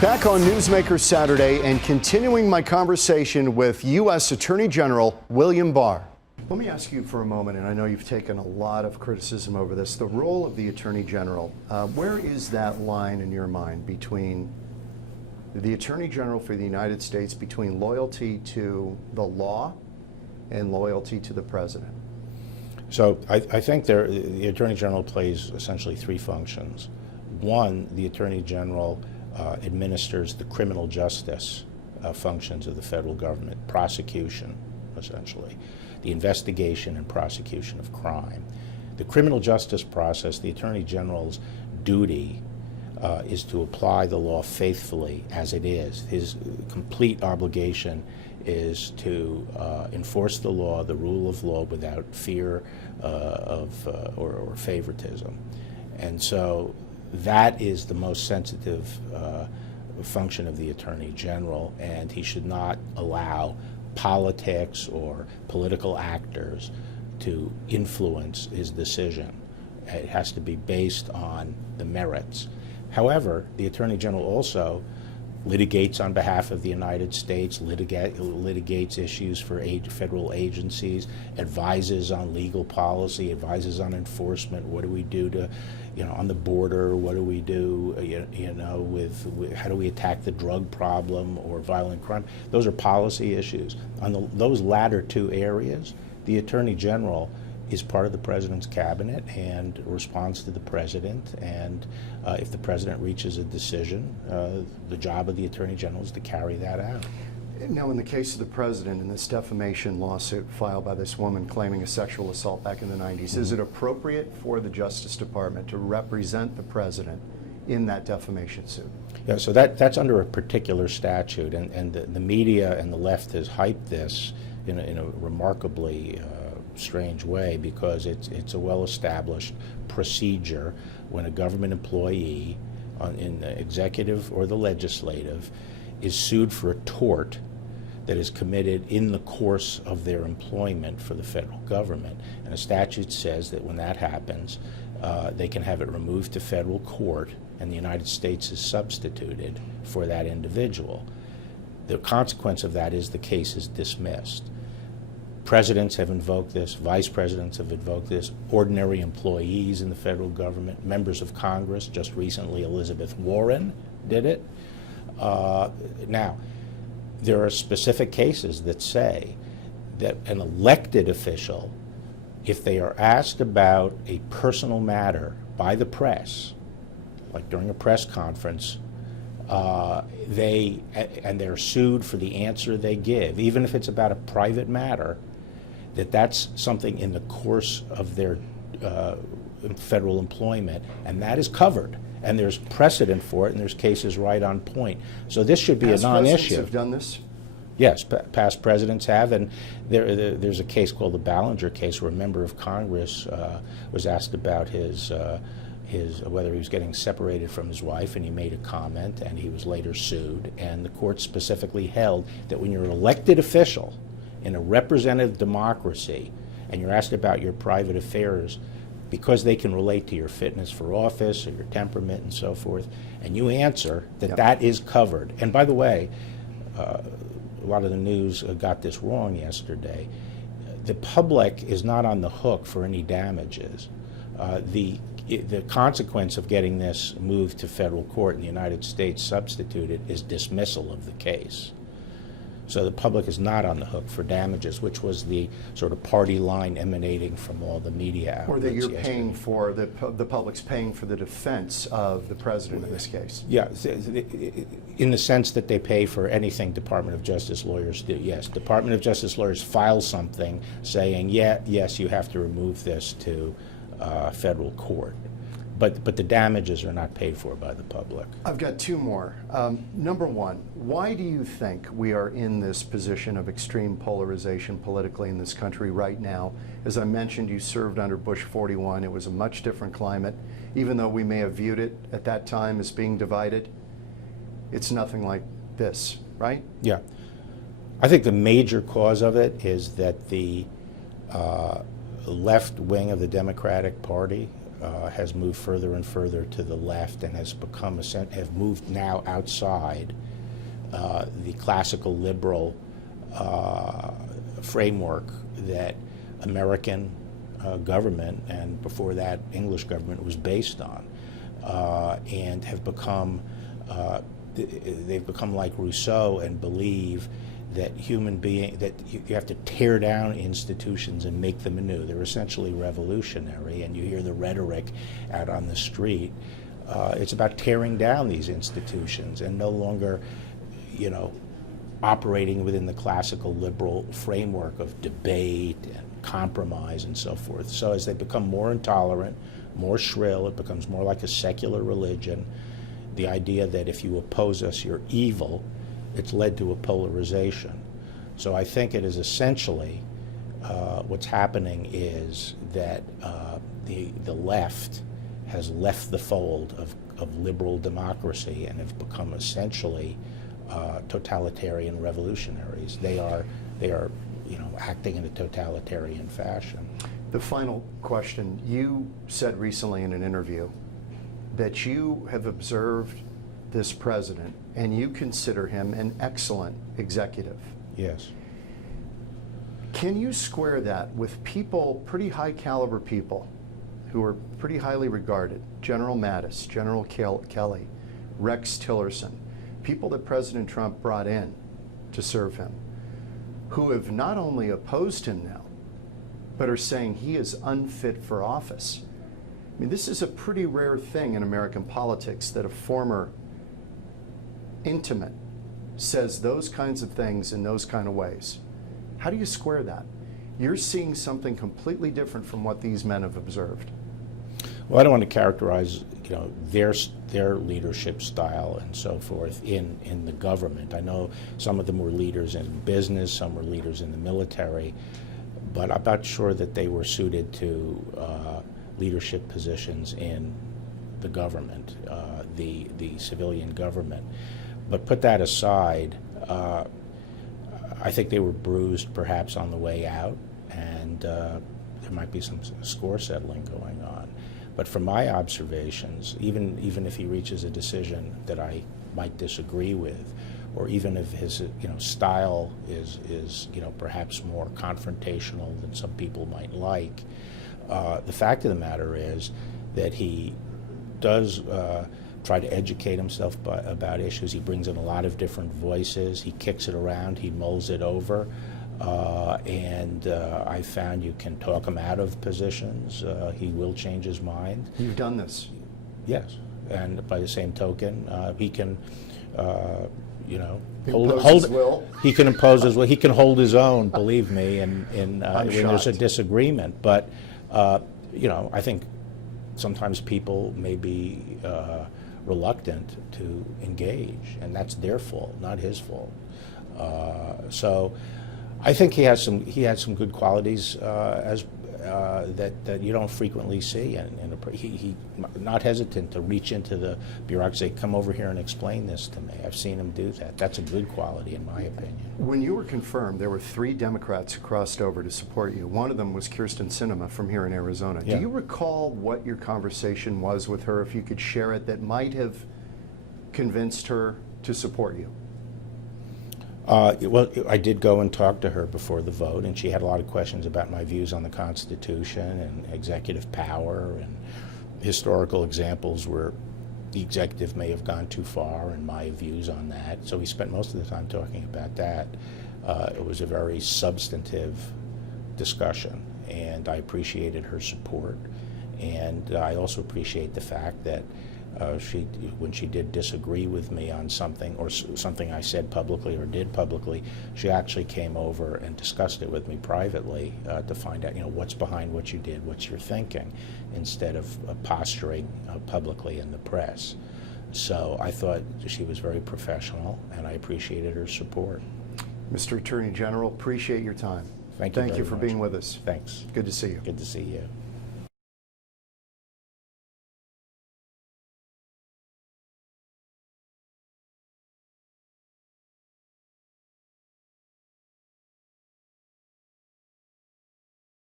Back on Newsmaker Saturday and continuing my conversation with U.S. Attorney General William Barr. Let me ask you for a moment, and I know you've taken a lot of criticism over this, the role of the Attorney General. Where is that line in your mind between the Attorney General for the United States, between loyalty to the law and loyalty to the President? So I think the Attorney General plays essentially three functions. One, the Attorney General administers the criminal justice functions of the federal government, prosecution, essentially, the investigation and prosecution of crime. The criminal justice process, the Attorney General's duty is to apply the law faithfully as it is. His complete obligation is to enforce the law, the rule of law, without fear or favoritism. And so that is the most sensitive function of the Attorney General, and he should not allow politics or political actors to influence his decision. It has to be based on the merits. However, the Attorney General also litigates on behalf of the United States, litigates issues for federal agencies, advises on legal policy, advises on enforcement. What do we do to, on the border? What do we do, with how do we attack the drug problem or violent crime? Those are policy issues. On those latter two areas, the Attorney General is part of the President's cabinet and responds to the President, and if the President reaches a decision, the job of the Attorney General is to carry that out. Now, in the case of the President, in this defamation lawsuit filed by this woman claiming a sexual assault back in the 90s, is it appropriate for the Justice Department to represent the President in that defamation suit? Yeah, so that's under a particular statute, and the media and the left has hyped this in a remarkably strange way, because it's a well-established procedure when a government employee in the executive or the legislative is sued for a tort that is committed in the course of their employment for the federal government. And a statute says that when that happens, they can have it removed to federal court, and the United States is substituted for that individual. The consequence of that is the case is dismissed. Presidents have invoked this, vice presidents have invoked this, ordinary employees in the federal government, members of Congress, just recently Elizabeth Warren did it. Now, there are specific cases that say that an elected official, if they are asked about a personal matter by the press, like during a press conference, they're sued for the answer they give, even if it's about a private matter, that's something in the course of their federal employment, and that is covered. And there's precedent for it, and there's cases right on point. So this should be a non-issue. Past presidents have done this? Yes, past presidents have, and there's a case called the Ballinger case, where a member of Congress was asked about whether he was getting separated from his wife, and he made a comment, and he was later sued. And the court specifically held that when you're an elected official in a representative democracy, and you're asked about your private affairs, because they can relate to your fitness for office or your temperament and so forth, and you answer that that is covered. And by the way, a lot of the news got this wrong yesterday. The public is not on the hook for any damages. The consequence of getting this moved to federal court in the United States substituted is dismissal of the case. So the public is not on the hook for damages, which was the sort of party line emanating from all the media outlets. Or that you're paying for, the public's paying for the defense of the President in this case. Yeah, in the sense that they pay for anything Department of Justice lawyers do. Yes, Department of Justice lawyers file something saying, yes, you have to remove this to federal court. But the damages are not paid for by the public. I've got two more. Number one, why do you think we are in this position of extreme polarization politically in this country right now? As I mentioned, you served under Bush 41. It was a much different climate. Even though we may have viewed it at that time as being divided, it's nothing like this, right? Yeah. I think the major cause of it is that the left wing of the Democratic Party has moved further and further to the left and has have moved now outside the classical liberal framework that American government and before that English government was based on, and have become they've become like Rousseau and believe that you have to tear down institutions and make them anew. They're essentially revolutionary, and you hear the rhetoric out on the street. It's about tearing down these institutions and no longer, operating within the classical liberal framework of debate and compromise and so forth. So as they become more intolerant, more shrill, it becomes more like a secular religion. The idea that if you oppose us, you're evil, it's led to a polarization. So I think it is essentially what's happening is that the left has left the fold of liberal democracy and have become essentially totalitarian revolutionaries. They are acting in a totalitarian fashion. The final question, you said recently in an interview that you have observed this president and you consider him an excellent executive. Yes. Can you square that with people, pretty high caliber people who are pretty highly regarded, General Mattis, General Kelly, Rex Tillerson, people that President Trump brought in to serve him, who have not only opposed him now, but are saying he is unfit for office? I mean, this is a pretty rare thing in American politics that a former intimate says those kinds of things in those kind of ways. How do you square that? You're seeing something completely different from what these men have observed. Well, I don't want to characterize, their leadership style and so forth in the government. I know some of them were leaders in business, some were leaders in the military, but I'm not sure that they were suited to leadership positions in the government, the civilian government. But put that aside, I think they were bruised perhaps on the way out, and there might be some score settling going on. But from my observations, even if he reaches a decision that I might disagree with, or even if his style is perhaps more confrontational than some people might like, the fact of the matter is that he does try to educate himself about issues. He brings in a lot of different voices. He kicks it around. He mulls it over. And I found you can talk him out of positions. He will change his mind. You've done this? Yes. And by the same token, he can, impose his will. He can impose his will. He can hold his own, believe me, when there's a disagreement. But, I think sometimes people may be reluctant to engage, and that's their fault, not his fault. So I think he had some good qualities that you don't frequently see, and he not hesitant to reach into the bureaucracy, come over here and explain this to me. I've seen him do that. That's a good quality, in my opinion. When you were confirmed, there were 3 Democrats who crossed over to support you. One of them was Kirsten Sinema from here in Arizona. Yeah. Do you recall what your conversation was with her, if you could share it, that might have convinced her to support you? Well, I did go and talk to her before the vote, and she had a lot of questions about my views on the Constitution and executive power and historical examples where the executive may have gone too far and my views on that. So we spent most of the time talking about that. It was a very substantive discussion, and I appreciated her support. And I also appreciate the fact that when she did disagree with me on something, or something I said publicly or did publicly, she actually came over and discussed it with me privately to find out, what's behind what you did, what's your thinking, instead of posturing publicly in the press. So I thought she was very professional, and I appreciated her support. Mr. Attorney General, appreciate your time. Thank you for much. being with us. Thanks. Good to see you. Good to see you.